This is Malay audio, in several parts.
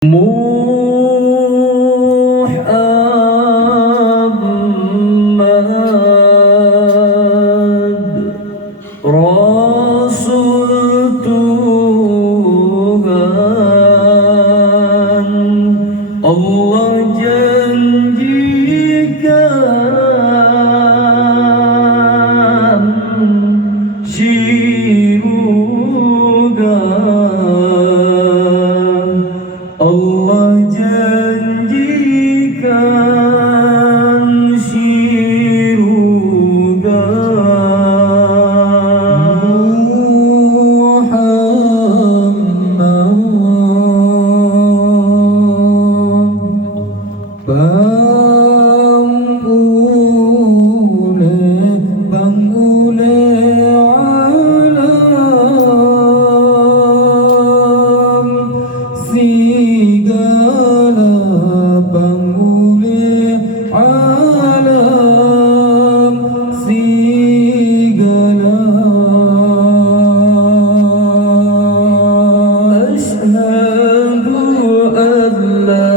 Muhammad Rasul Tuhan, Allah janjikan surga. Allah janjikan surga. Muhammad bangule alam segala bangule alam segala. Asyhadu an la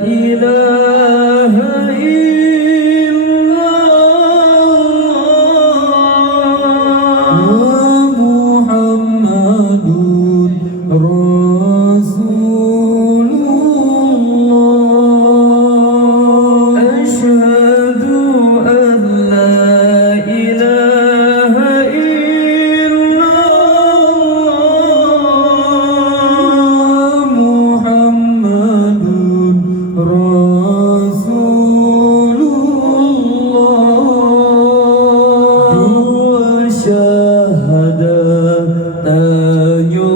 ilaha illallah Muhammadun Rasulullah. Asyhadu an la ilaha illallah Muhammadun Rasulullah. Dua syahadat tanya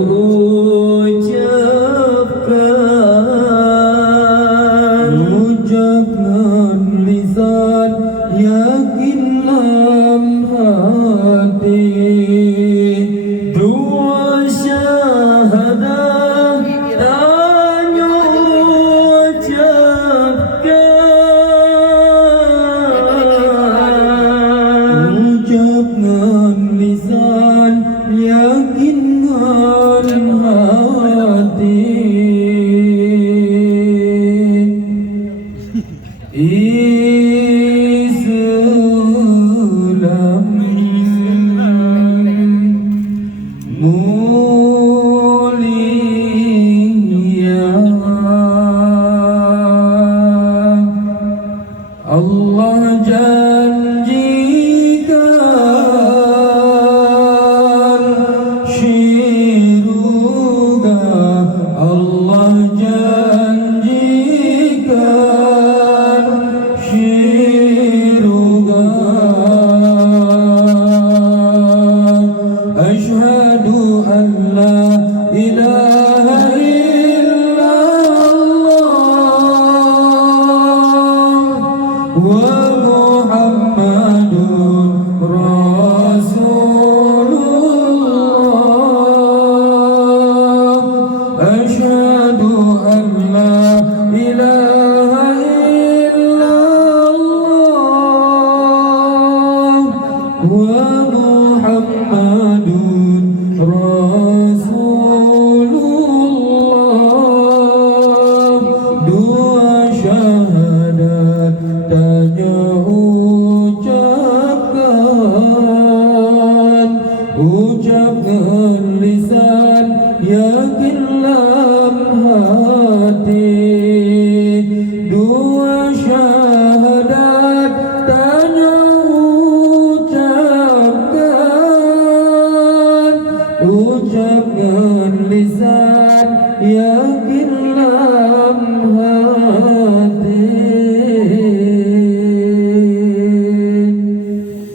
ucapkan lisan, yakin dalam hati. Dua syahadat tanya ucapkan lisan, yakin dalam hati. Islam mulia, Allah janjikan surga. Allah janjikan surga. Asyhadu an la ilaha illallah wa Muhammadun Rasulullah. Asyhadu an la ilaha illallah wa Muhammadun Rasulullah. Dua syahadat tanya ucapkan lisan, yakin dalam hati. Dua syahadat tanya ucapkan lisan, yakin